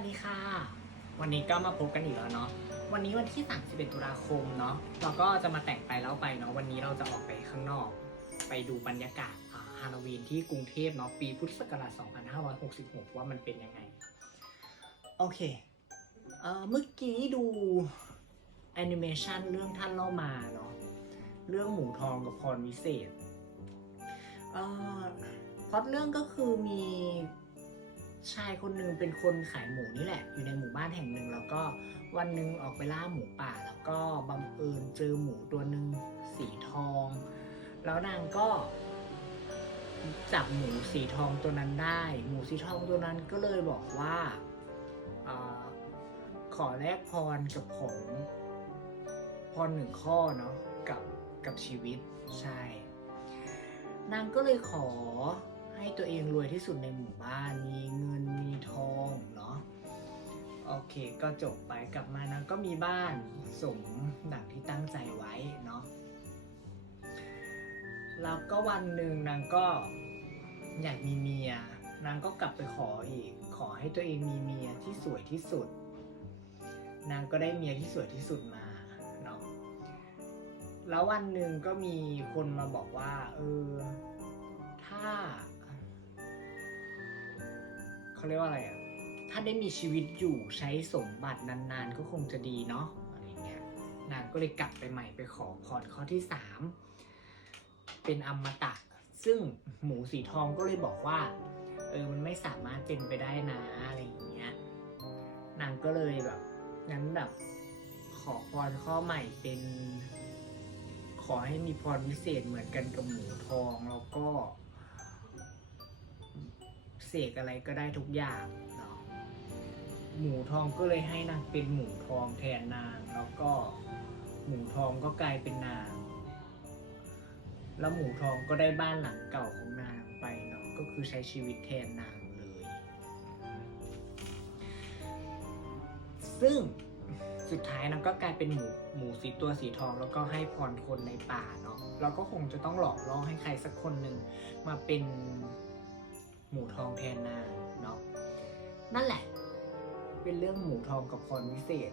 วัสดีค่ะ วันนี้ก็มาพบกันอีกแล้วเนาะ วันนี้วันที่ 31 ตุลาคมเนาะ เราก็จะมาแต่งไปแล้วไปเนาะ วันนี้เราจะออกไปข้างนอก ไปดูบรรยากาศฮาโลวีนที่กรุงเทพเนาะ ปีพุทธศักราช 2566 ว่ามันเป็นยังไง โอเค เอ่อ เมื่อกี้ดูแอนิเมชันเรื่องท่านเล่ามาเนาะ เรื่องหมูทองกับพรวิเศษ เอ่อพล็อตเรื่องก็คือมี ชายคนหนึ่งเป็นคนขายหมูนี่แหละ อยู่ในหมู่บ้านแห่งหนึ่ง แล้วก็วันหนึ่งออกไปล่าหมูป่า แล้วก็บังเอิญเจอหมูตัวหนึ่งสีทอง แล้วนางก็จับหมูสีทองตัวนั้นได้ หมูสีทองตัวนั้นก็เลยบอกว่าอาขอแลกพรกับของพรหนึ่งข้อเนาะกับกับชีวิตใช่ นางก็เลยขอ ให้ตัวเองรวยที่สุดในหมู่บ้าน มีเงิน มีทองเนาะ โอเค ก็จบไปกลับมานางก็มีบ้านสมดังที่ตั้งใจไว้เนาะ แล้วก็วันหนึ่งนางก็อยากมีเมีย นางก็กลับไปขออีก ขอให้ตัวเองมีเมียที่สวยที่สุด นางก็ได้เมียที่สวยที่สุดมาเนาะ แล้ววันหนึ่งก็มีคนมาบอกว่า เออ ถ้า เขาเรียกว่าอะไรอะ ถ้าได้มีชีวิตอยู่ใช้สมบัตินานๆ ก็คงจะดีเนาะอะไรเงี้ยนางก็เลยกลับไปใหม่ไปขอพรข้อที่สามเป็นอมตะ ซึ่งหมูสีทองก็เลยบอกว่าเออมันไม่สามารถเป็นไปได้นะอะไรอย่างเงี้ยนางก็เลยแบบงั้นแบบขอพรข้อใหม่เป็น ขอให้มีพรวิเศษเหมือนกันกับหมูทองแล้วก็ เสกอะไรก็ได้ทุกอย่างเนาะหมูทองก็เลยให้นางเป็นหมูทองแทนนาง แล้วก็หมูทองก็กลายเป็นนาง แล้วหมูทองก็ได้บ้านหลังเก่าของนางไปเนาะก็คือใช้ชีวิตแทนนางเลย ซึ่งสุดท้ายนางก็กลายเป็นหมูหมูสีตัวสีทองแล้วก็ให้พรคนในป่าเนาะเราก็คงจะต้องหลอกล่อให้ใครสักคนหนึ่งมาเป็น หมูทองแทนนางเนาะนั่นแหละ เป็นเรื่องหมูทองกับพรวิเศษ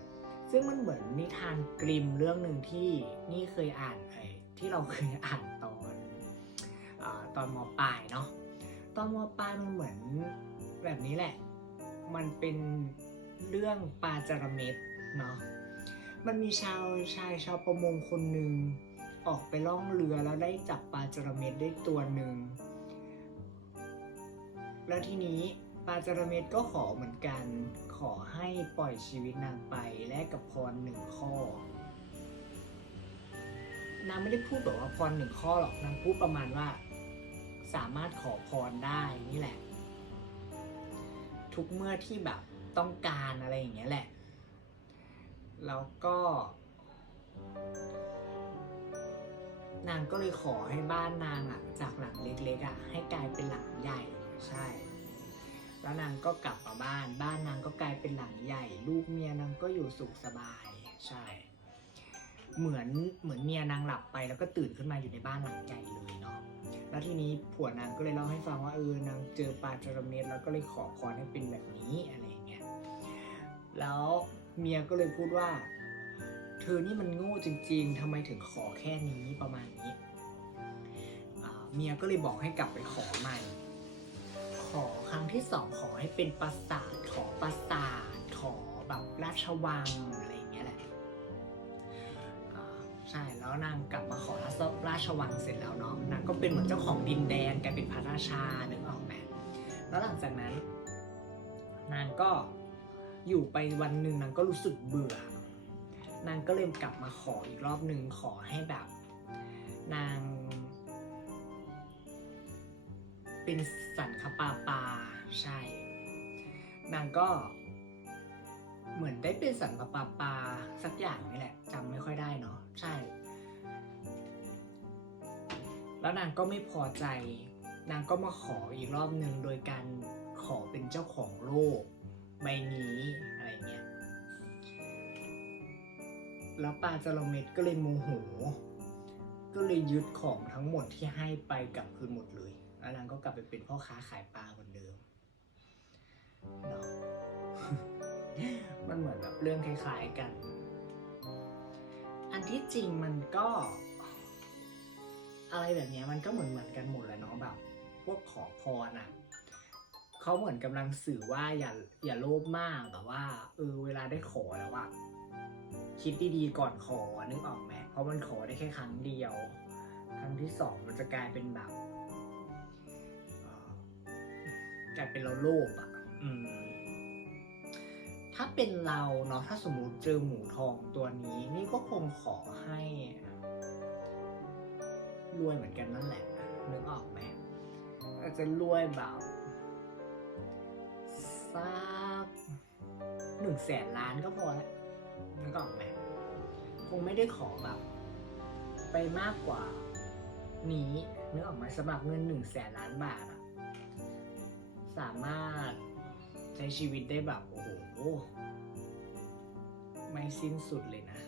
ซึ่งมันเหมือนนิทานกริมเรื่องหนึ่งที่นี่เคยอ่านไอ้ที่เราเคยอ่านตอนอาตอนมปลายเนาะตอนมปลายมันเหมือนแบบนี้แหละ มันเป็นเรื่องปลาจระเม็ดเนาะมันมีชาวชายชาวประมงคนหนึ่งออกไปล่องเรือแล้วได้จับปลาจระเม็ดได้ตัวหนึ่ง แล้วทีนี้ปาจรเม็ดก็ขอเหมือนกัน ขอให้ปล่อยชีวิตนางไปแลกกับพรหนึ่งข้อนางไม่ได้พูดแบบว่าพรหนึ่งข้อหรอกนางพูดประมาณว่า สามารถขอพรได้นี่แหละ ทุกเมื่อที่แบบต้องการอะไรอย่างเงี้ยแหละ แล้วก็ นางก็เลยขอให้บ้านนางอะ จากหลังเล็กๆอะให้กลายเป็นหลังใหญ่ ใช่ แล้วนางก็กลับมาบ้าน บ้านนางก็กลายเป็นหลังใหญ่ ลูกเมียนางก็อยู่สุขสบาย ใช่ เหมือนเหมือนเมียนางหลับไปแล้วก็ตื่นขึ้นมาอยู่ในบ้านหลังใหญ่เลยเนาะ แล้วทีนี้ผัวนางก็เลยเล่าให้ฟังว่าเออนางเจอปลาจระเม็ดแล้วก็เลยขอพรให้เป็นแบบนี้อะไรอย่างเงี้ย แล้วเมียก็เลยพูดว่า เธอนี่มันโง่จริง ๆทำไมถึงขอแค่นี้ประมาณนี้เมียก็เลยบอกให้กลับไปขอใหม่ อครั้งที่สองขอให้เป็นปราสาท ขอปราสาท ขอแบบราชวังอะไรอย่างเงี้ยแหละใช่แล้วนางกลับมาขอราชราชวังเสร็จแล้วเนาะนางก็เป็นเหมือนเจ้าของดินแดนกลายเป็นพระราชานึกออกไหมแล้วหลังจากนั้น นางก็อยู่ไปวันหนึ่งนางก็รู้สึกเบื่อ นางก็เลยกลับมาขออีกรอบหนึ่งขอให้แบบ นาง เป็นสันคปาปาใช่ นางก็เหมือนได้เป็นสันคปาปาสักอย่างนี่แหละจำไม่ค่อยได้เนาะใช่ แล้วนางก็ไม่พอใจ นางก็มาขออีกรอบหนึ่งโดยการขอเป็นเจ้าของโลกใบนี้อะไรเงี้ย แล้วปลาจระเม็ดก็เลยโมโห ก็เลยยึดของทั้งหมดที่ให้ไปกลับคืนหมดเลย แล้วนางก็กลับไปเป็นพ่อค้าขายปลาเหมือนเดิมเนาะมันเหมือนแบบเรื่องคล้ายๆกัน อันที่จริงมันก็ อะไรแบบนี้มันก็เหมือนเหมือนกันหมดเลยเนาะแบบ พวกขอพรอะเขาเหมือนกำลังสื่อว่าอย่าอย่าโลภมากแต่ว่าเออเวลาได้ขอแล้วอะคิดดีๆก่อนขอนึกออกไหมเพราะมันขอได้แค่ครั้งเดียว ครั้งที่สองมันจะกลายเป็นแบบ กลายเป็นเราโลภอะอืมถ้าเป็นเราเนาะถ้าสมมติเจอหมูทองตัวนี้ นี่ก็คงขอให้รวยเหมือนกันนั่นแหละนึกออกไหมอาจจะรวยแบบสักหนึ่งแสนล้านก็พอแล้วนึกออกไหมคงไม่ได้ขอแบบ ไปมากกว่านี้นึกออกไหมสำหรับเงินหนึ่งแสนล้านบาทอะ สามารถใช้ชีวิตได้แบบ โอ้โห ไม่สิ้นสุดเลยนะ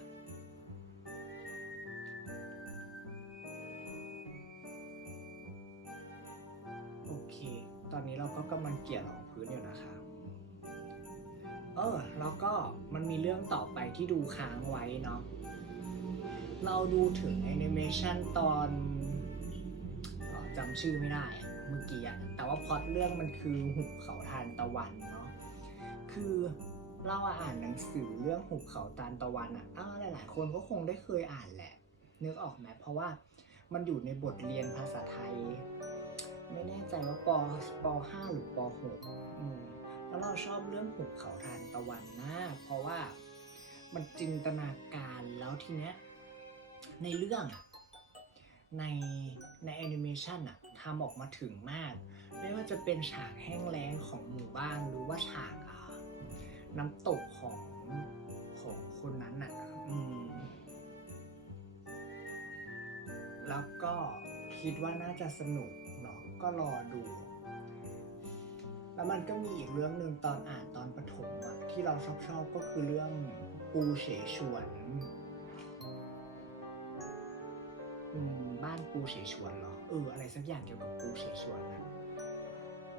โอเค ตอนนี้เราก็กำลังเกลี่ยรองพื้นอยู่นะคะเออ แล้วก็มันมีเรื่องต่อไปที่ดูค้างไว้เนาะเราดูถึงแอนิเมชันตอนออจำชื่อไม่ได้อะ เมื่อกี้อะแต่ว่าพล็อตเรื่องมันคือหุบเขาทานตะวันเนาะคือเราอะอ่านหนังสือเรื่องหุบเขาทานตะวันอะอ้าวหลาย ๆ คนก็คงได้เคยอ่านแหละ นึกออกไหมเพราะว่ามันอยู่ในบทเรียนภาษาไทย ไม่แน่ใจว่าปปห้าหรือปหกแล้วเราชอบเรื่องหุบเขาทานตะวันมากเพราะว่ามันจินตนาการแล้วทีเนี้ยในเรื่องอะ ในในแอนิเมชันอะทำออกมาถึงมาก ไม่ว่าจะเป็นฉากแห้งแล้งของหมู่บ้านหรือว่าฉากน้ำตกของของคนนั้นอะอืมแล้วก็คิดว่าน่าจะสนุกเนาะก็รอดู แล้วมันก็มีอีกเรื่องหนึ่งตอนอ่านตอนประถมอะที่เราชอบชอบก็คือเรื่องปูเฉฉวน อืมานปูเฉฉวนเหรอเอออะไรสักอย่างเกี่ยวกับปูเฉฉวนนะ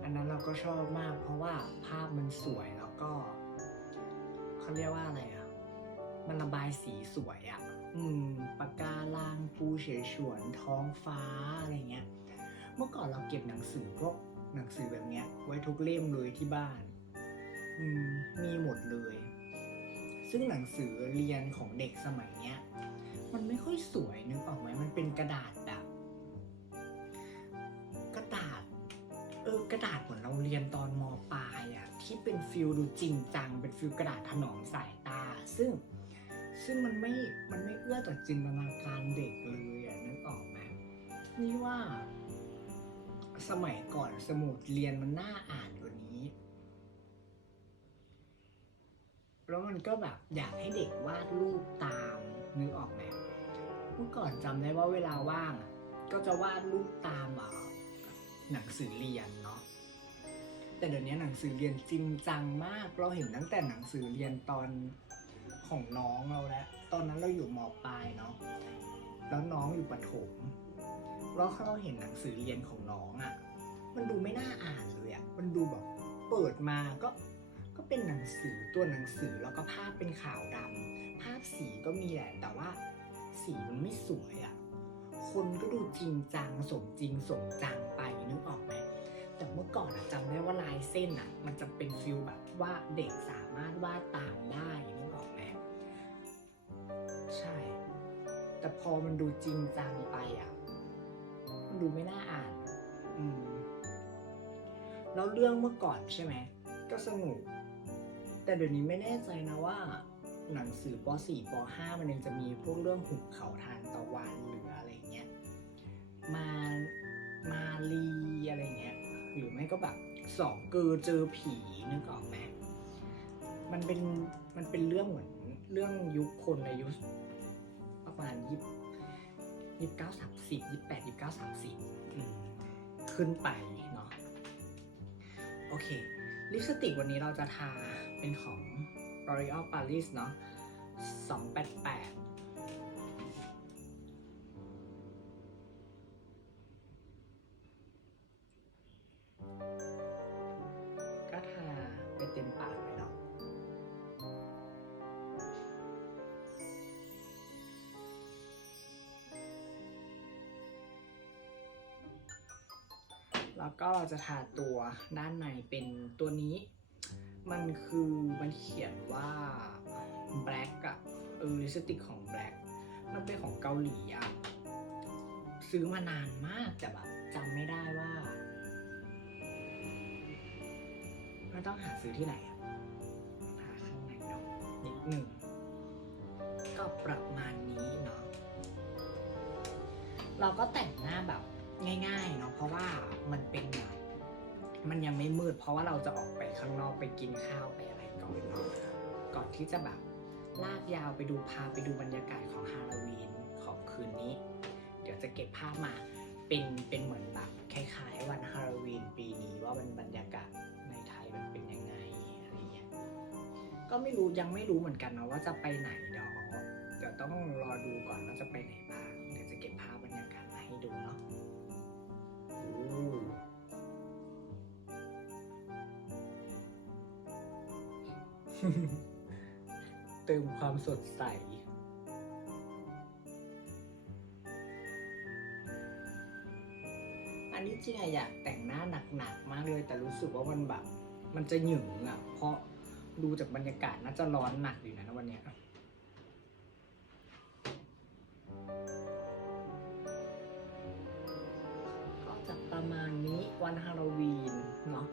อันนั้นเราก็ชอบมาก เพราะว่าภาพมันสวยแล้วก็เขาเรียกว่าอะไรอะ มันระบายสีสวยอะ อืมปากกาลังปูเฉฉวนท้องฟ้าอะไรเงี้ย เมื่อก่อนเราเก็บหนังสือพวกหนังสือแบบเนี้ย ไว้ทุกเล่มเลยที่บ้าน อืมมีหมดเลยซึ่งหนังสือเรียนของเด็กสมัยเนี้ย มันไม่ค่อยสวยนึกออกไหมมันเป็นกระดาษ ออกระดาษเหมือนเราเรียนตอนมปลายอะที่เป็นฟิลดูจริงจัง เป็นฟิลกระดาษถนอมสายตา ซึ่งซึ่งมันไม่มันไม่เอื้อต่อจินตนาการเด็กเลยอะนึกออกไหมนี่ว่า สมัยก่อนสมุดเรียนมันน่าอ่านกว่านี้แล้วมันก็แบบอยากให้เด็กวาดรูปตามนึกออกไหมเมื่อก่อนจำได้ว่าเวลาว่างก็จะวาดรูปตามอะ หนังสือเรียนเนาะแต่เดี๋ยวนี้หนังสือเรียนจริงจังมาก เราเห็นตั้งแต่หนังสือเรียนตอนของน้องเราแล้วตอนนั้นเราอยู่มปลายเนาะแล้วน้องอยู่ประถมแล้วเราเห็นหนังสือเรียนของน้องอะ่ะ มันดูไม่น่าอ่านเลยอะ่ะมันดูแบบเปิดมาก็ก็เป็นหนังสือตัวหนังสือแล้วก็ภาพเป็นขาวดำภาพสีก็มีแหละแต่ว่าสีมันไม่สวยอะ่ะคนก็ดูจริงจังสมจริงสมจัง นึกออกไหมแต่เมื่อก่อนอะจำได้ว่าลายเส้นอะมันจะเป็นฟิลแบบว่าเด็กสามารถวาดตามได้นึกออกไหมใช่ แต่พอมันดูจริงจังไปอะมันดูไม่น่าอ่าน อืมแล้วเรื่องเมื่อก่อนใช่ไหมก็สนุก แต่เดี๋ยวนี้ไม่แน่ใจนะว่า หนังสือป .4 ป .5 มันยังจะมีพวกเรื่องหุบเขาทานตะวัน แบบสองเกอเจอผีนึกออกไหมมันเป็นมันเป็นเรื่องเหมือนเรื่องยุคคนอายุประมาณยี่ยี่เก้าสามสิบยี่แปดยี่เก้าสามสิบขึ้นไปเนาะโอเค ลิปสติกวันนี้เราจะทาเป็นของ L'Oreal Paris เนาะ288 แล้วก็เราจะทาตัวด้านในเป็นตัวนี้ มันคือมันเขียนว่า black อะเออลิสติกของ black มันเป็นของเกาหลีอะซื้อมานานมากแต่แบบจำไม่ได้ว่ามันต้องหาซื้อที่ไหนอะหาข้างในเนาะนิดหนึ่งก็ประมาณนี้เนาะเราก็แต่งหน้าแบบ ง่ายๆเนาะเพราะว่ามันเป็นมันยังไม่มืด เพราะว่าเราจะออกไปข้างนอกไปกินข้าวไปอะไรก่อนเนาะก่อนที่จะแบบลากยาวไปดูพาไปดูบรรยากาศของฮาโลวีนของคืนนี้ เดี๋ยวจะเก็บภาพมาเป็นเป็นเหมือนแบบคล้ายๆ วันฮาโลวีนปีนี้ว่ามันบรรยากาศในไทยมันเป็นยังไงอะไรเงี้ยก็ไม่รู้ยังไม่รู้เหมือนกันนะว่าจะไปไหนเดี๋ยวเดี๋ยวต้องรอดูก่อนว่าจะไปไหน เติมความสดใส อันนี้จริงอะอยากแต่งหน้าหนักๆมากเลย แต่รู้สึกว่ามันแบบ มันจะหยึงอะเพราะดูจากบรรยากาศน่าจะร้อนหนักอยู่นะวันเนี้ยก็จะประมาณนี้วันฮาโลวีนเนาะ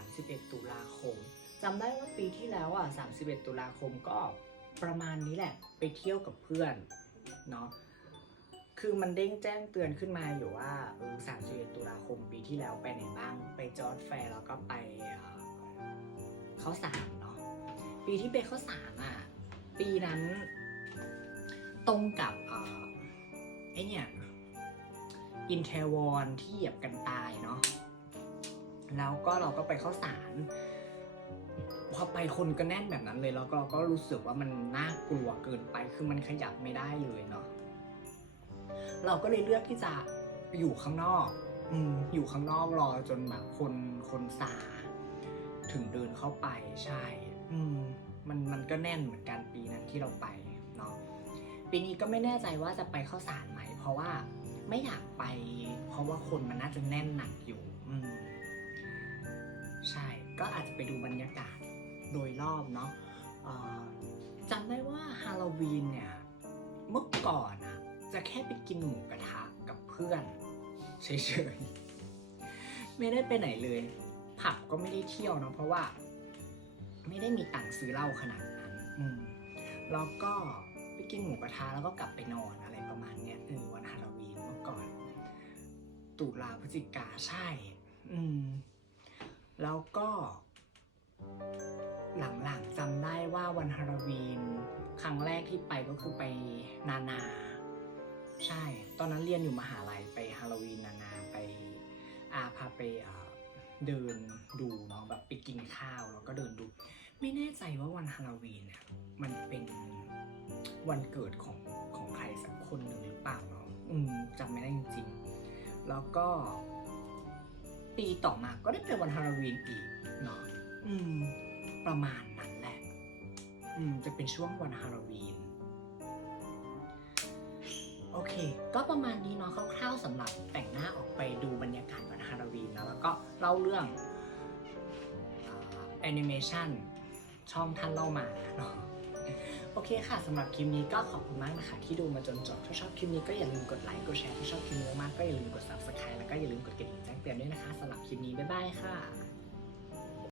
31 ตุลาคม จำได้ว่าปีที่แล้วอะ 31 ตุลาคมก็ประมาณนี้แหละ ไปเที่ยวกับเพื่อนเนาะ คือมันเด้งแจ้งเตือนขึ้นมาอยู่ว่าเออ31 ตุลาคมปีที่แล้วไปไหนบ้าง ไปจอร์ดแฟร์แล้วก็ไปเข้าวสารเนาะ ปีที่ไปเข้าวสารอะ ปีนั้นตรงกับเออไอเนี่ยอินเทวอนที่เหยียบกันตายเนาะ แล้วก็เราก็ไปเข้าสาร พอไปคนก็แน่นแบบนั้นเลยแล้วก็เราก็รู้สึกว่ามันน่ากลัวเกินไปคือมันขยับไม่ได้เลยเนาะเราก็เลยเลือกที่จะอยู่ข้างนอก อืมอยู่ข้างนอกรอจนแบบคนคนสาถึงเดินเข้าไปใช่ อืมมันมันก็แน่นเหมือนกันปีนั้นที่เราไปเนาะปีนี้ก็ไม่แน่ใจว่าจะไปเข้าสารไหม เพราะว่าไม่อยากไป เพราะว่าคนมันน่าจะแน่นหนักอยู่ อืมใช่ ก็อาจจะไปดูบรรยากาศ โดยรอบเนาะจำได้ว่าฮาโลวีนเนี่ย เมื่อก่อนอะจะแค่ไปกินหมูกระทะกับเพื่อนเฉยๆ ไม่ได้ไปไหนเลย ผับก็ไม่ได้เที่ยวเนาะเพราะว่า ไม่ได้มีตังค์ซื้อเหล้าขนาดนั้น อืมแล้วก็ไปกินหมูกระทะแล้วก็กลับไปนอนอะไรประมาณเนี้ยเออวันฮาโลวีนเมื่อก่อน ตุลาพฤศจิกาใช่ อืม แล้วก็ หลังๆจำได้ว่าวันฮาโลวีน ครั้งแรกที่ไปก็คือไปนานา ใช่ ตอนนั้นเรียนอยู่มหาลัยไปฮาโลวีนนานาไปอาพาไปเอ่อเดินดูเนาะแบบไปกินข้าวแล้วก็เดินดู ไม่แน่ใจว่าวันฮาโลวีนเนี่ยมันเป็นวันเกิดของของใครสักคนหนึ่งหรือเปล่าเนาะอืมจำไม่ได้จริงๆ แล้วก็ ปีต่อมาก็ได้เป็นวันฮาโลวีนอีกเนาะอืม ประมาณนั้นแหละ อืม จะเป็นช่วงวันฮาโลวีน โอเค ก็ประมาณนี้เนาะคร่าวๆสำหรับแต่งหน้าออกไปดูบรรยากาศวันฮาโลวีนนะแล้วก็เล่าเรื่องแอนิเมชันช่องท่านเล่ามาเนาะโอเคค่ะสำหรับคลิปนี้ก็ขอบคุณมากนะคะ ที่ดูมาจนจบถ้าชอบคลิปนี้ก็อย่าลืมกดไลค์กดแชร์ถ้าชอบคลิปนี้มากก็อย่าลืมกด subscribe แล้วก็อย่าลืมกดกระดิ่งแจ้งเตือนด้วยนะคะสำหรับคลิปนี้บ๊ายบายค่ะ